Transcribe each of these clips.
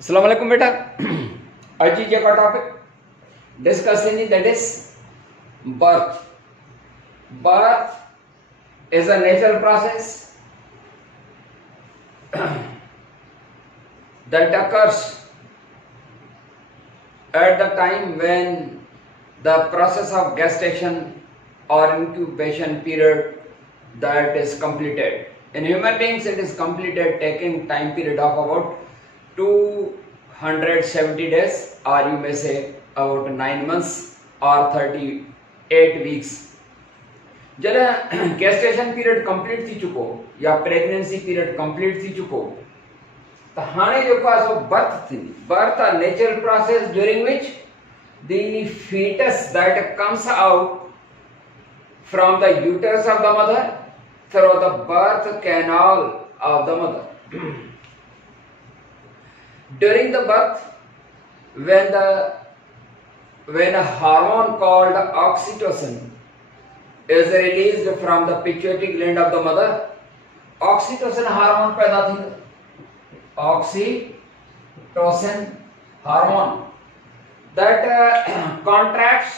अस्सलाम वालेकुम बेटा। आज जी का topic discussing that is birth. Birth is a natural process that occurs at the time when the process of gestation or incubation period that is completed. In human beings, it is completed taking time period of about 270 days, or you may say about 9 months or 38 weeks. जॾहिं gestation period complete थी चुको या pregnancy period complete थी चुको त हाणे जेको आहे सो birth थींदी. Birth a natural process during which the fetus that comes out from the uterus of the mother through the birth canal of the mother. During the birth, when a hormone called oxytocin is released from the pituitary gland of the mother, oxytocin hormone पैदा थींदो. Oxytocin hormone that contracts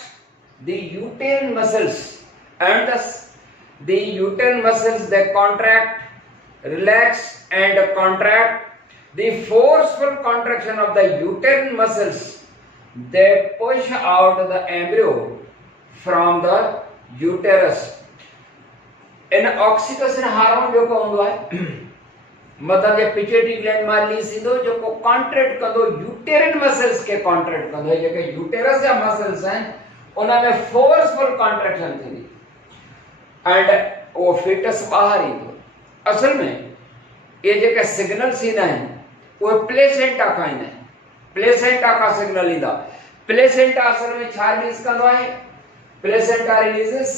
the uterine muscles, and thus the uterine muscles they contract, relax and contract. The forceful contraction of the uterine muscles they push out the embryo from the uterus. In oxytocin hormone जो को हूंदो आहे मतलब जे pituitary gland में release थींदो जेको contract कंदो यूटेरिन muscles के कॉन्ट्रैक्ट कंदो जेके यूटेरस जा मसल्स आहिनि उन में फोर्सफुल कॉन्ट्रैक्शन थींदी एंड वो फीटस ॿाहिरि ईंदो. असल में ये जेके सिग्नल्स ईंदा आहिनि उहे प्लेसेंटा खां ईंदा आहिनि. प्लेसेंटा खां सिग्नल ईंदा. प्लेसेंटा असल में छा रिलीज कंदो आहे? Placenta releases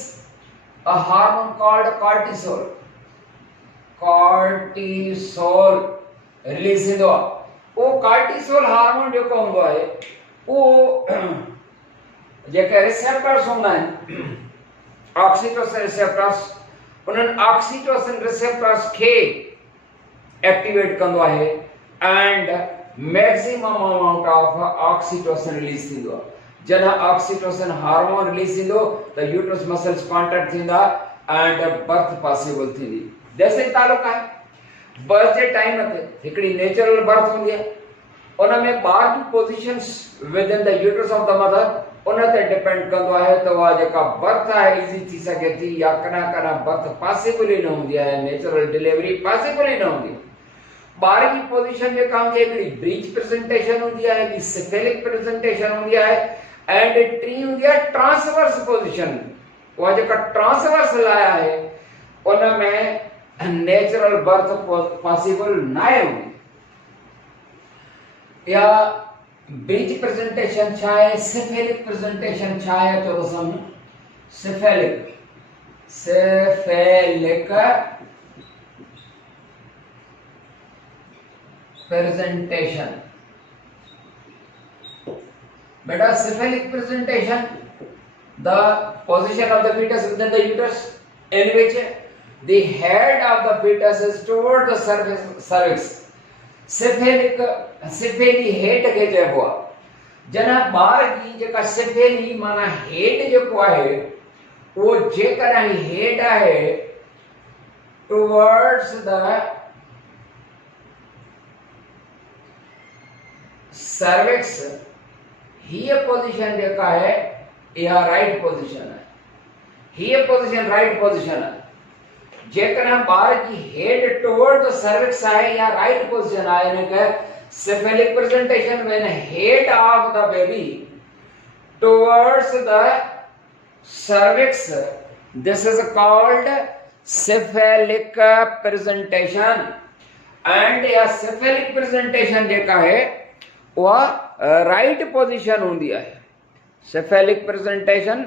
a hormone called cortisol. Cortisol release थींदो आहे. उहो कॉर्टिसोल हार्मोन जेको हूंदो आहे उहो जेके रिसेप्टर्स हूंदा आहिनि ऑक्सीटोसिन रिसेप्टर्स उन्हनि ऑक्सीटोसिन रिसेप्टर्स खे एक्टिवेट कंदो आहे and maximum amount of oxytocin release थींदो आहे. जॾहिं ऑक्सीटोसिन हार्मोन रिलीज थींदो त यूट्रस मसल्स कॉन्ट्रैक्ट थींदा एंड बर्थ पॉसिबल थींदी. जैसे तालुक आहे बर्थ जे टाइम ते हिकिड़ी नेचुरल बर्थ हूंदी आहे उन में ॿार जी positions with in the uterus of the mother उन ते डिपेंड कंदो आहे त उहा जेका बर्थ आहे इज़ी थी सघे थी या कॾहिं कॾहिं बर्थ पॉसिबल ई न हूंदी आहे. नेचुरल डिलीवरी पॉसिबल ई न हूंदी आहे. ॿार जी पोजीशन जेका हूंदी आहे हिकिड़ी ब्रीच प्रेजेंटेशन हूंदी आहे, ॿी सिफेलिक प्रेजेंटेशन हूंदी आहे एंड टी हूंदी आहे ट्रांसवर्स पोजीशन. उहा जेका ट्रांसवर्स लाइ आहे उन में नेचुरल बर्थ पॉसिबल न आहे. या ब्रीच प्रेजेंटेशन छा आहे, सिफेलिक प्रेजेंटेशन छा आहे तो समझ. सिफेलिक प्रेजेंटेशन बेटा cephalic presentation the position of the fetus within the uterus in which the head of the fetus is toward the cervix. Cephalic head के चइबो आहे. जॾहिं ॿार जी जेका सिफेली माना हेड जेको आहे उहो जेकॾहिं हेड आहे टुवर्ड्स द सर्विक्स हीअ पोजीशन जेका आहे इहा राइट पोजीशन आहे. हीअ पोजीशन राइट पोजीशन आहे. जेकॾहिं ॿार जी हेड टुवर्ड द सर्विक्स आहे या राइट पोजीशन आहे इनखे cephalic presentation when head of the baby towards the cervix this is called cephalic presentation. And या सिफेलिक प्रेजेंटेशन जेका आहे उहा राइट पोजीशन हूंदी आहे. सिफेलिक प्रेजेंटेशन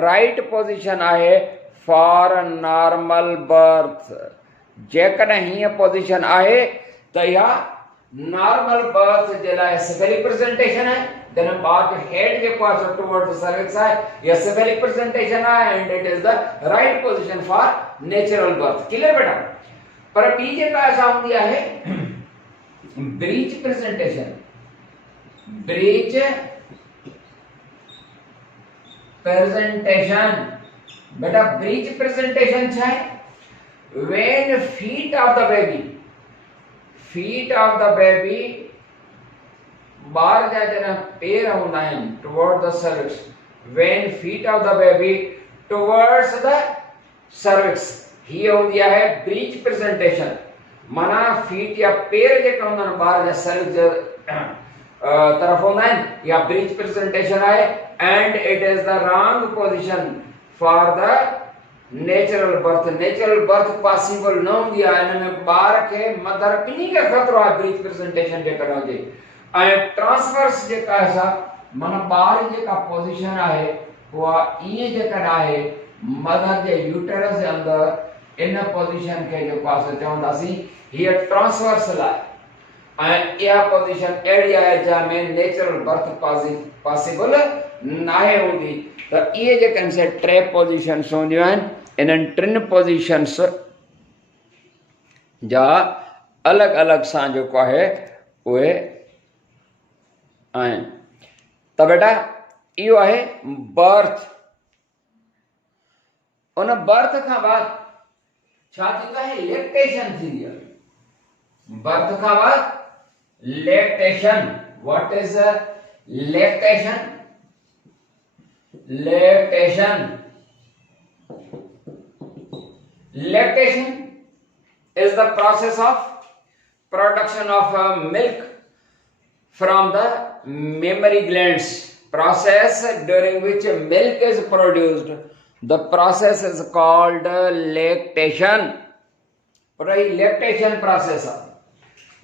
राइट पोजीशन आहे फॉर नॉर्मल बर्थ. जेकॾहिं हीअ पोजीशन आहे त इहा नॉर्मल बर्थ जे लाइ सिफेलिक प्रेजेंटेशन आहे. जॾहिं ॿार जो हेड जेको आहे सो टुवर्ड द सर्विक्स आहे इहा सिफेलिक प्रेजेंटेशन आहे and it is the right position for natural birth. Clear बेटा. पर ॿी जेका असां हूंदी आहे ब्रीच प्रेजेंटेशन. Breech presentation. बेटा ब्रीच प्रेजेंटेशन छा है when feet of the baby बाहर जाते ना पैर होना है toward the cervix, when feet of the baby towards the cervix, ये हो गया है ब्रीच प्रेजेंटेशन। माना फीट या पैर जे कहंदा बाहर जा cervix तरफ होना है या ब्रीच प्रेजेंटेशन है। And it is the wrong position for the natural birth. Natural birth possible न होंदी आहे इन में बार के मदर किनी के खतरो आहे ब्रीच प्रेजेंटेशन जे करण जे। ऐं ट्रांसवर्स जे का सा मन बार जे का पोजीशन आहे वो ये जे कर आहे मदर जे यूटेरस जे अंदर इन पोजीशन के जो पास चवंदासी हियर ट्रांसवर्सल आहे। यह पोजीशन एड़ी है जहां में नेचुरल बर्थ पॉसिबल नाहे होंदी। तो ये जे कन से ट्रे पोजीशंस होंदियूं आहिनि इन्हनि टिनि पोजीशंस जा अलग अलग सां जेको आहे उहे आहिनि। त बेटा इहो आहे बर्थ। उन बर्थ खां बाद छा थींदो आहे लैक्टेशन थींदी आहे। बर्थ खां बाद lactation। what is lactation? Lactation is the process of production of milk from the mammary glands, process during which milk is produced। the process is called lactation। lactation process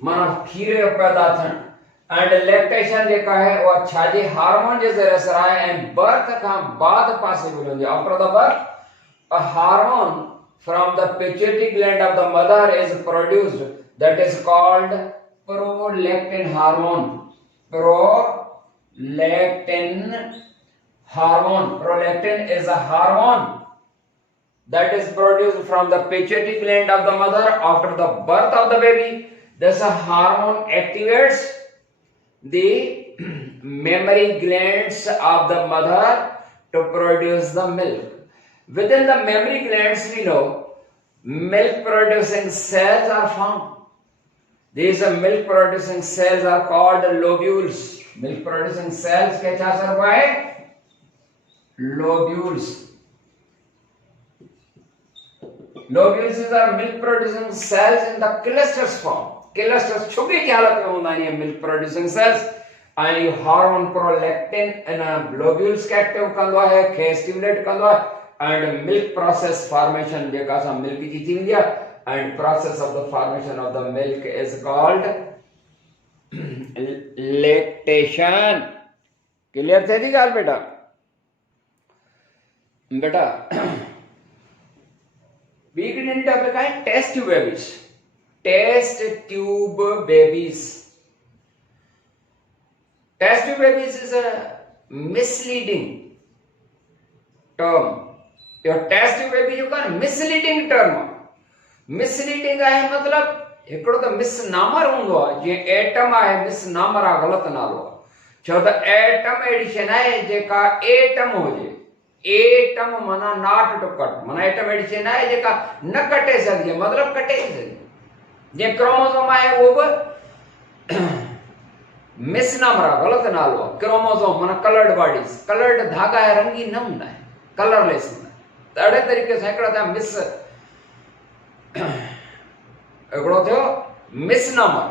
माना खीर पैदा थियण। And lactation जेका है वो छाजे hormone जे ज़रिए सां आहे ऐं बर्थ खां बाद पॉसिबल हूंदी। After the birth a hormone from the pituitary gland of the mother is produced that is called prolactin hormone. Prolactin is a hormone that is produced from the pituitary gland of the mother after the birth of the baby। This hormone activates the mammary glands of the mother to produce the milk। Within the mammary glands we know milk producing cells are found। These milk producing cells are called lobules। milk producing cells के क्या सर्व है lobules। Lobules are milk producing cells in the clusters form। clusters छुपी की हालत में होना है milk producing cells। and hormone prolactin in lobules के एक्टिव कंदो है खे स्टिमुलेट कंदो है and milk process formation जेका सा मिल्क जी थींदी आहे and process of the formation of the milk is called lactation। Clear थे थी गाल बेटा? बेटा beginning topic है test tube babies। test tube babies is a misleading term। your test tube baby जो का misleading term। misleading है मतलब हिकिड़ो त मिसनामर हूंदो आहे जीअं एटम आहे मिसनामर आहे ग़लति नालो आहे। छो त एटम अहिड़ी शइ न आहे जेका एटम हुजे। एटम माना नॉट टू कट माना एटम अहिड़ी शइ न आहे जेका न कटे सघिजे मतिलबु कटे सघिजे। जीअं क्रोमोसोम आहे उहो बि मिसनामर आहे ग़लति नालो आहे। क्रोमोसोम माना कलर्ड बॉडीज कलर्ड धागा आहे रंगीन न हूंदा आहिनि कलरलेस हूंदा आहिनि। त अहिड़े तरीक़े सां हिकिड़ा था हिकिड़ो थियो मिसनामर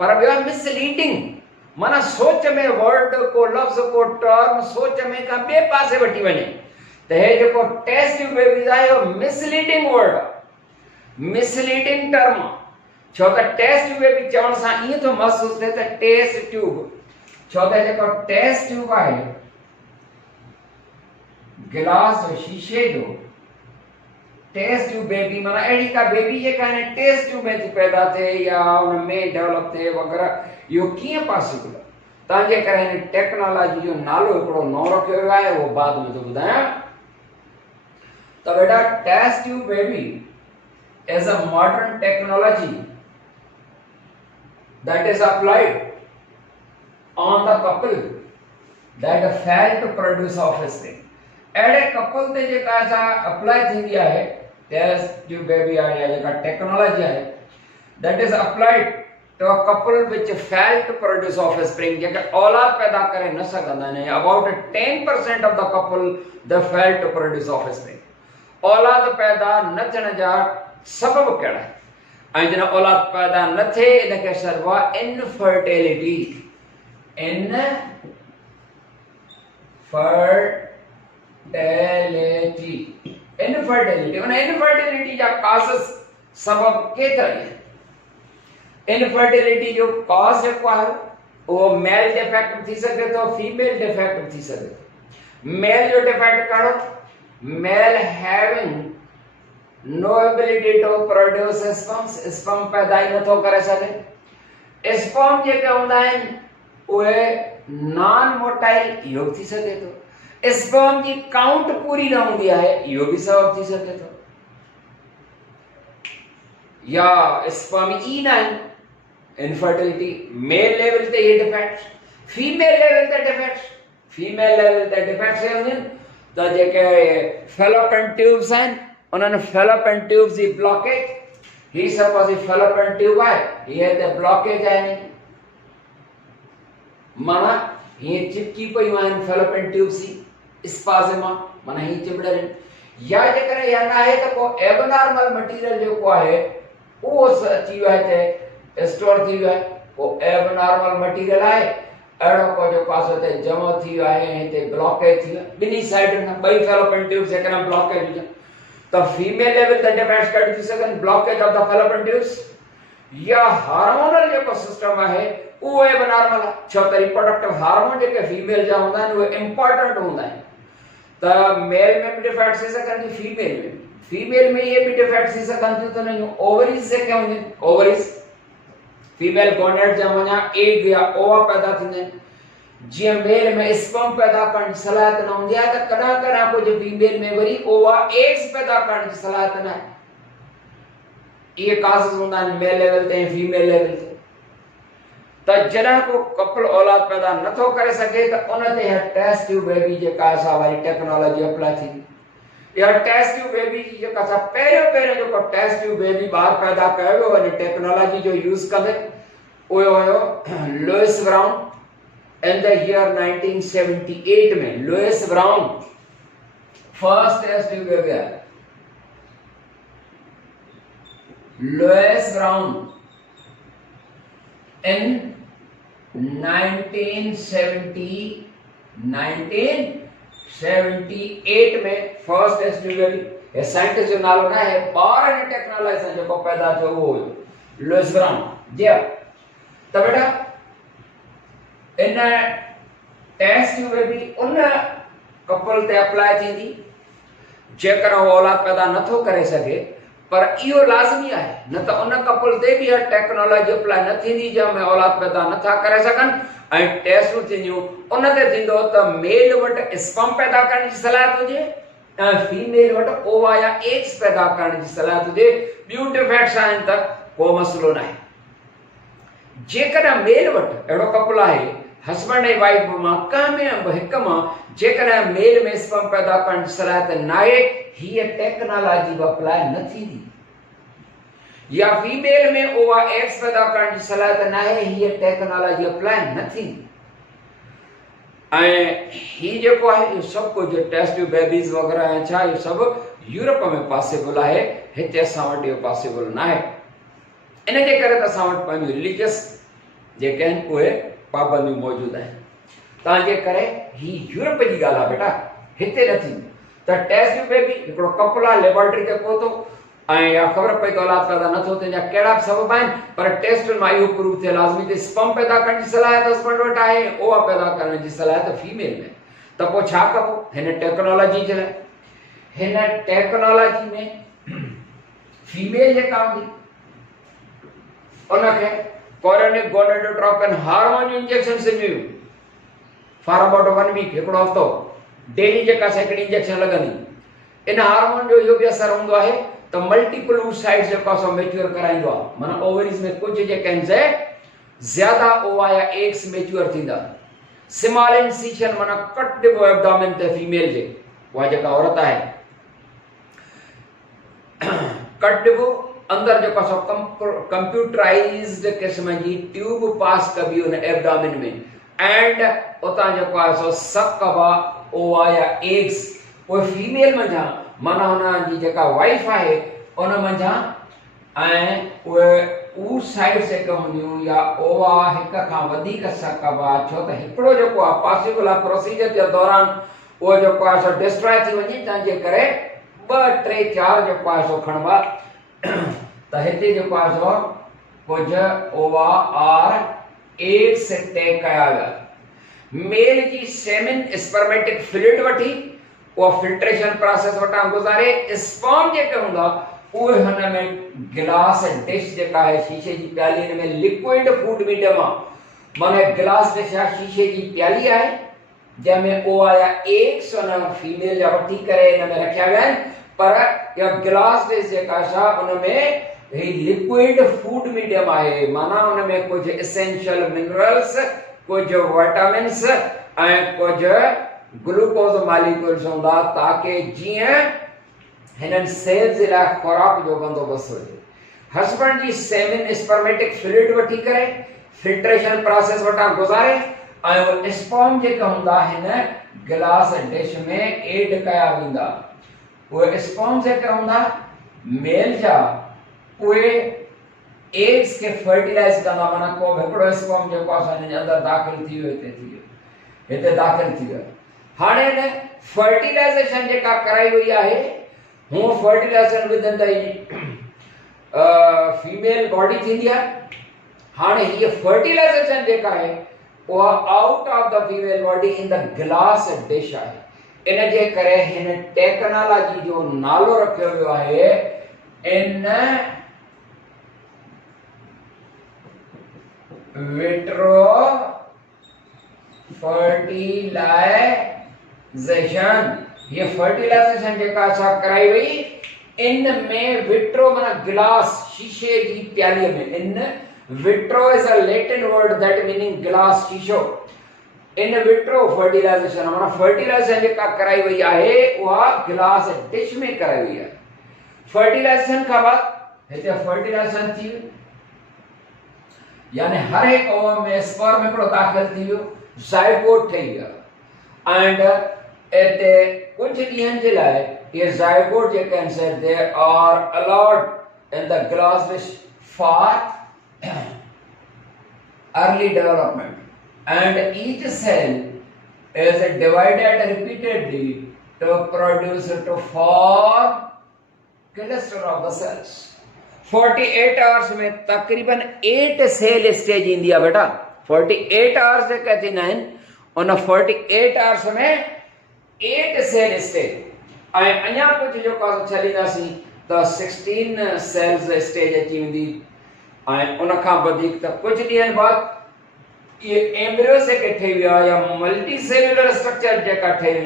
पर ॿियो आहे मिसलीडिंग माना सोच में वर्ड को लफ़्ज़ को टर्म सोच में का ॿिए पासे वठी वञे। त हे जेको टेस्ट ट्यूब बेबीज़ आहे इहो मिसलीडिंग वर्ड आहे मिसलीडिंग टर्म आहे। छो त टेस्ट ट्यूब बेबी चवण सां ईअं थो महसूस थिए त टेस्ट ट्यूब छो त जेको टेस्ट ट्यूब आहे गिलास जो शीशे जो टेस्ट ट्यूब बेबी माना अहिड़ी का बेबी जेका हिन टेस्ट ट्यूब में थी पैदा थिए या हुन में डेवलप थिए वग़ैरह इहो कीअं पॉसिबल आहे। तव्हांजे करे हिन टेक्नोलॉजी जो नालो हिकिड़ो नओं रखियो वियो आहे उहो बाद में थो ॿुधायां। त बेटा test tube baby is a modern technology that is applied on the couple that fail to produce offspring. अड़े कपल ते जेका सा अप्लाई थींदी आहे टेस्ट ट्यूब बेबी आहे या जेका टेक्नोलॉजी आहे that is applied to a couple which fail to produce offspring, जेके औलाद पैदा करे न सघंदा आहिनि. About 10% of the couple they fail to produce offspring. औलाद पैदा न थियण जा सबब कहिड़ा आहिनि? ऐं जिन औलाद पैदा न थिए इनखे चइबो आहे इनफर्टिलिटी. इनफर्टिलिटी उन इनफर्टिलिटी जा काज़स सबब केतिरा आहिनि? इनफर्टिलिटी जो कॉज जेको आहे वो मेल डिफेक्ट थी सके तो फीमेल डिफेक्ट थी सके तो. मेल जो डिफेक्ट कहिड़ो? Male having no ability to produce sperms, sperm पैदा ई नथो करे सघे. स्पर्म जेके हूंदा आहिनि उहे नॉन मोटाइल, इहो थी सघे थो. स्पर्म जी काउंट पूरी न हूंदी आहे, इहो बि सबब थी सघे थो. या स्पर्म ई न आहिनि. इनफर्टिलिटी मेल लेवल ते ये डिफेक्ट्स, फीमेल लेवल ते डिफेक्ट्स. फीमेल लेवल ते डिफेक्ट्स आहिनि त जेके फेलोपियन ट्यूब्स आहिनि उन्हनि फेलोपियन ट्यूब्स जी ब्लॉकेज, ही सपोज ही फेलोपियन ट्यूब आहे, हीअ ते ब्लॉकेज आहे, माना हीअ चिपकी पयूं आहिनि फेलोपियन ट्यूब्स जी स्पाज़िमा, माना ही चिबड़ियल आहिनि. या जेकॾहिं इहा न आहे त पोइ एबनॉर्मल मटीरियल जेको आहे उहो अची वियो आहे हिते स्टोर थी वियो आहे. पोइ एबनॉर्मल मटीरियल आहे अहिड़ो को जेको आहे हिते जमो थी वियो आहे, हिते ब्लॉकेज थी वियो आहे. ॿिन्ही साइडुनि खां ॿई फेलोपियन ट्यूब्स जेकॾहिं ब्लॉकेज हुजनि त फीमेल लेवल ते डिफेक्ट्स कढी थी सघनि, blockage of the fallopian tubes. या हार्मोनल जेको सिस्टम आहे उहो एबनॉर्मल आहे. छो त रिप्रोडक्टिव हार्मोन जेके फीमेल जा हूंदा आहिनि उहे इंपॉर्टेंट हूंदा आहिनि. त मेल में बि डिफेक्ट्स थी सघनि थियूं, फीमेल में. फीमेल में ये भी डिफेक्ट्स थी सघनि थियूं त हुनजूं ओवरीज जेके हूंदियूं आहिनि, ओवरीज फीमेल गोनेट जा वञा एग या ओवा पैदा थींदा आहिनि. जीअं मेल में स्पर्म पैदा करण जी सलाहियत न हूंदी आहे त कॾहिं कॾहिं कुझु फीमेल में वरी ओवा एग्स पैदा करण जी सलाहियत न आहे. इहे काज़स हूंदा आहिनि मेल लेवल ते ऐं फीमेल लेवल ते. त जॾहिं को कपल औलाद पैदा नथो करे सघे त उन ते इहा टेस्ट ट्यूब बेबी जेका असां वारी टेक्नोलॉजी अप्लाई थी. इहा टेस्ट ट्यूब बेबी जी जेका असां पहिरियों जेको टेस्ट ट्यूब बेबी ॿार पैदा कयो वियो वञे टेक्नोलॉजी जो यूज़ कंदे उहो हुयो Louis Brown in the year 1978 में. Louis Brown first test tube baby है. लुइस ब्राउन in 1978 में फर्स्ट टेस्ट ट्यूब बेबी. ये साइंटिस्ट जो नालो ना है, ॿार ने टेक्नोलॉजी से जो पैदा थियो वो लुइस ब्राउन. जी हां. त बेटा इन टेस्ट ट्यूब बेबी उन कपल ते अप्लाई थींदी जेकर वो औलाद पैदा नथो करे सके, पर इहो लाज़मी आहे न त उन कपल ते बि टेक्नोलॉजी अप्लाई न थींदी जंहिंमें औलाद पैदा नथा करे सघनि. ऐं टेस्टूं थींदियूं उन ते थींदो त मेल वटि स्पर्म पैदा करण जी सलाहियत हुजे ऐं फीमेल वटि ओवा या एग्स पैदा करण जी सलाहियत हुजे. ॿियूं डिफेक्ट्स आहिनि त को मसलो न आहे. जेकॾहिं मेल वटि अहिड़ो कपल आहे हस्बैंड ऐं वाइफ मां कंहिं में हिक मां जेकॾहिं मेल में स्पर्म पैदा करण जी सलाहियत न आहे, हीअ टेक्नोलॉजी अप्लाई न थींदी. या फीमेल में ओवा एग्स पैदा करण जी सलाहियत न आहे, हीअ टेक्नोलॉजी अप्लाई न थींदी. ऐं ही जेको आहे इहो सभु कुझु टेस्ट ट्यूब बेबीज़ वग़ैरह ऐं छा इहो सभु यूरोप में पॉसिबल आहे, हिते असां वटि इहो पॉसिबल न आहे. इन जे करे त असां वटि पंहिंजूं रिलीजियस जेके आहिनि उहे पाबंदियूं मौजूदु आहिनि. तव्हांजे करे ही यूरोप जी ॻाल्हि आहे बेटा, हिते न थींदी. त टेस्ट ट्यूब बेबी हिकिड़ो कपल आहे लेबोरेटरी ते पहुतो ऐं या ख़बर पई त औलाद पैदा नथो थिए, जा कहिड़ा बि सबब आहिनि, पर टेस्ट मां इहो प्रूव थिए लाज़मी त स्पर्म पैदा करण जी सलाहियत हस्बैंड वटि आहे, ओवा पैदा करण जी सलाहियत फीमेल में. त पोइ छा कबो हिन टेक्नोलॉजी जे लाइ? हिन टेक्नोलॉजी में फीमेल जेका हूंदी उनखे कोरियोनिक गोनेडोट्रोपिन हार्मोन जो इंजेक्शन सिबियूं फॉर अबाउट 1 वीक, हिकिड़ो हफ़्तो डेली जेका हिकिड़ी इंजेक्शन लॻंदी. इन हार्मोन जो इहो बि असर हूंदो आहे त मल्टीपल साइट्स जेको असां मैच्योर कराईंदो आहे. माना ओवरीज में कुझु जेके आहिनि से ज्यादा ओवा या एग्स मैच्योर थींदा। स्मॉल इंसिशन माना कट डिबो एब्डोमेन ते फीमेल जे, उहा जेका औरत आहे कट डिबो अंदर जेको सो कंप्यूटराइज्ड किस्म जी ट्यूब पास कबी उन एब्डोमेन में एंड उतां जेको आहे सो सक कबा ओवा या एग्स उहे फीमेल मंझां माना हुन जी जेका वाइफ आहे उन मंझां ऐं उहे साइड जेके हूंदियूं या ओवा हिक खां वधीक सक कबा, छो त हिकिड़ो जेको आहे पॉसिबल आहे प्रोसीजर जे दौरान उहो जेको आहे सो डिस्ट्रॉय थी वञे, तंहिंजे करे 2 3 4 जेको आहे सो खणबा। त हिते जेको आहे सो कुझु ओवा और एग्स टेक कया विया। मेल जी सेमिन स्पर्मेटिक फ्लूइड वठी उहा फिल्ट्रेशन प्रोसेस वटां गुज़ारे स्पर्म जेके हूंदा उहे हुन में गिलास डिश जेका आहे शीशे जी प्याली में लिक्विड फूड मीडियम आहे माना गिलास डिश आहे शीशे जी प्याली आहे जंहिंमें ओवा या एग्स उन फीमेल जा वठी करे हिन में रखिया विया आहिनि, पर इहा गिलास डिश जेका आहे उन में ही लिक्विड फूड मीडियम आहे माना उन में कुछ एसेंशियल मिनरल्स, कुछ विटामिन्स ऐं कुछ ग्लूकोज मॉलिक्यूल्स हूंदा ताकि जीअं हिननि सेल्स जे लाइ खुराक जो बंदोबस्त हुजे। हस्बैंड जी सेमिन स्पर्मेटिक फ्लूइड वठी करे फिल्ट्रेशन प्रोसेस वटां गुज़ारे ऐं उहे स्पर्म जेका हूंदा हिन गिलास डिश में एड कया वेंदा। उहे स्पर्म जेके हूंदा मेल जा उहे एग्स के फर्टिलाइज कंदा माना को हिकिड़ो स्पर्म जेको आहे हिन जे अंदरि दाख़िल थी वियो हिते दाख़िल थी वियो। हाणे हिन फर्टिलाइजेशन जेका कराई वई आहे हूअ fertilization within the female body थींदी आहे। हाणे हीअ फर्टिलाइजेशन जेका आहे उहा out of the female body in the glass dish आहे। इन जे करे हिन टेक्नोलॉजी जो नालो रखियो वियो आहे इन विट्रो फर्टिलाइजेशन। ये फर्टिलाइजेशन जेका असां कराई वई इन में विट्रो माना गिलास शीशे जी प्याली में in vitro is a Latin word that meaning गिलास शीशो। इन विट्रो फर्टिलाइजेशन माना फर्टिलाइजेशन जेका कराई वई आहे उहा गिलास डिश में कराई वई आहे। फर्टिलाइजेशन खां बाद हिते फर्टिलाइजेशन थी वियो यानी हर एक ओवम में स्पर्म हिकिड़ो दाख़िल थी वियो, ज़ायगोट ठही वियो एंड इते कुछ ॾींहंनि जे लाइ ये ज़ायगोट जेके आहिनि से they are allowed in the glass dish for early development and each cell is divided repeatedly to produce to form cluster of the cells। 48 hours में तकरीबन 8 सेल स्टेज ईंदी आहे बेटा। 48 आवर्स जेके थींदा आहिनि उन 48 आवर्स में 8 सेल स्टेज ऐं अञा कुझु जेको आहे छॾींदासीं त 16 सेल्स स्टेज अची वेंदी ऐं उन खां वधीक त कुझु ॾींहंनि बाद ये एम्ब्रियो जेके ठही विया या मल्टी सेल्युलर स्ट्रक्चर जेका ठही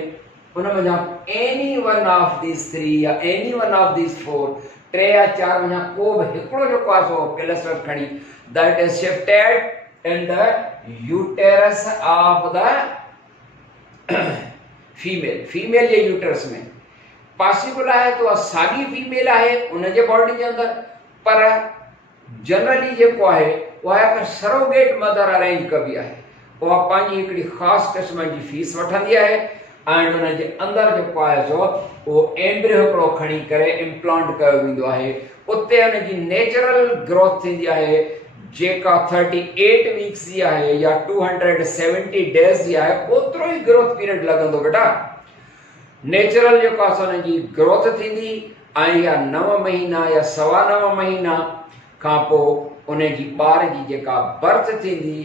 उन में एनी वन ऑफ दीस 3 या एनी वन ऑफ दीस 4 3 या 4 में को भी हिकिड़ो जेको आहे सो क्लस्टर खणी that is shifted in the uterus of the female जे यूटरस में पॉसिबल आहे तो साॻी फीमेल आहे उन जे बॉडी जे अंदर, पर जनरली जेको आहे उहा हिकु सरोगेट मदर अरेंज कबी आहे। उहा पंहिंजी हिकिड़ी ख़ासि क़िस्म जी फीस वठंदी आहे ऐं उन जे अंदरि जेको आहे सो उहो एम्ब्रियो हिकिड़ो खणी करे इम्प्लांट कयो वेंदो आहे। उते उन जी नेचुरल ग्रोथ थींदी आहे जेका 38 वीक्स जी आहे या 270 डेज जी आहे। ओतिरो ई ग्रोथ पीरियड लॻंदो बेटा। नेचुरल जेको आहे उन जी ग्रोथ थींदी ऐं या 9 महीना या 9.25 महीना खां पोइ उन जी ॿार जी जेका बर्थ थींदी,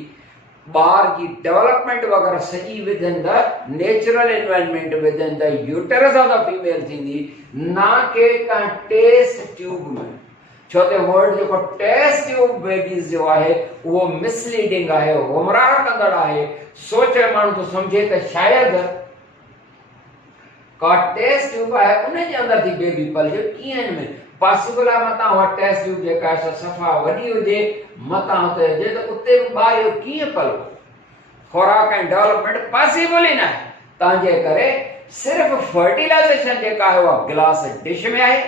ॿार जी डेवलपमेंट वग़ैरह सॼी within the natural environment within the uterus of the female थींदी, ना के का टेस्ट ट्यूब में। छो त वर्ड जेको टेस्ट ट्यूब बेबीज़ जो आहे उहो मिसलीडिंग आहे, गुमराह कंदड़ आहे। सोचे माण्हू तो सम्झे त शायदि का टेस्ट ट्यूब आहे उन जे अंदर थी बेबी पले कीअं में, पॉसिबल आहे मतां उहा टेस्ट ट्यूब जेका आहे सफ़ा वॾी हुजे मतां हुते हुजे त उते बि ॿार इहो कीअं पलबो खुराक ऐं डेवलपमेंट पॉसिबल ई न आहे तंहिंजे करे सिर्फ़ फर्टिलाइज़ेशन जेका आहे उहा गिलास डिश में आहे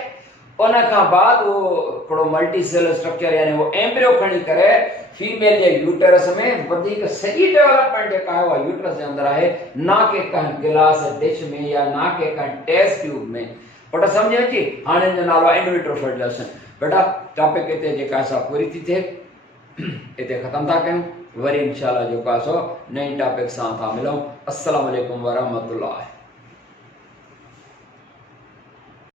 उन खां बाद वो हिकिड़ो मल्टी सेल स्ट्रक्चर यानी वो एम्ब्रियो खणी करे फीमेल जे यूटरस में वधीक सही डेवलपमेंट जेका आहे उहा यूटरस जे अंदरि आहे ना के कंहिं गिलास डिश में या ना के कंहिं टेस्ट ट्यूब में बेटा सम्झ अची हाणे हिन जो नालो आहे इन विट्रो फर्टिलाइज़ेशन बेटा टॉपिक हिते जेका असां पूरी थी थिए हिते ख़तमु था कयूं वरी इंशाअल्लाह जेको आहे सो नई टॉपिक सां था मिलूं अस्सलाम वालेकुम वरहमतुल्लाह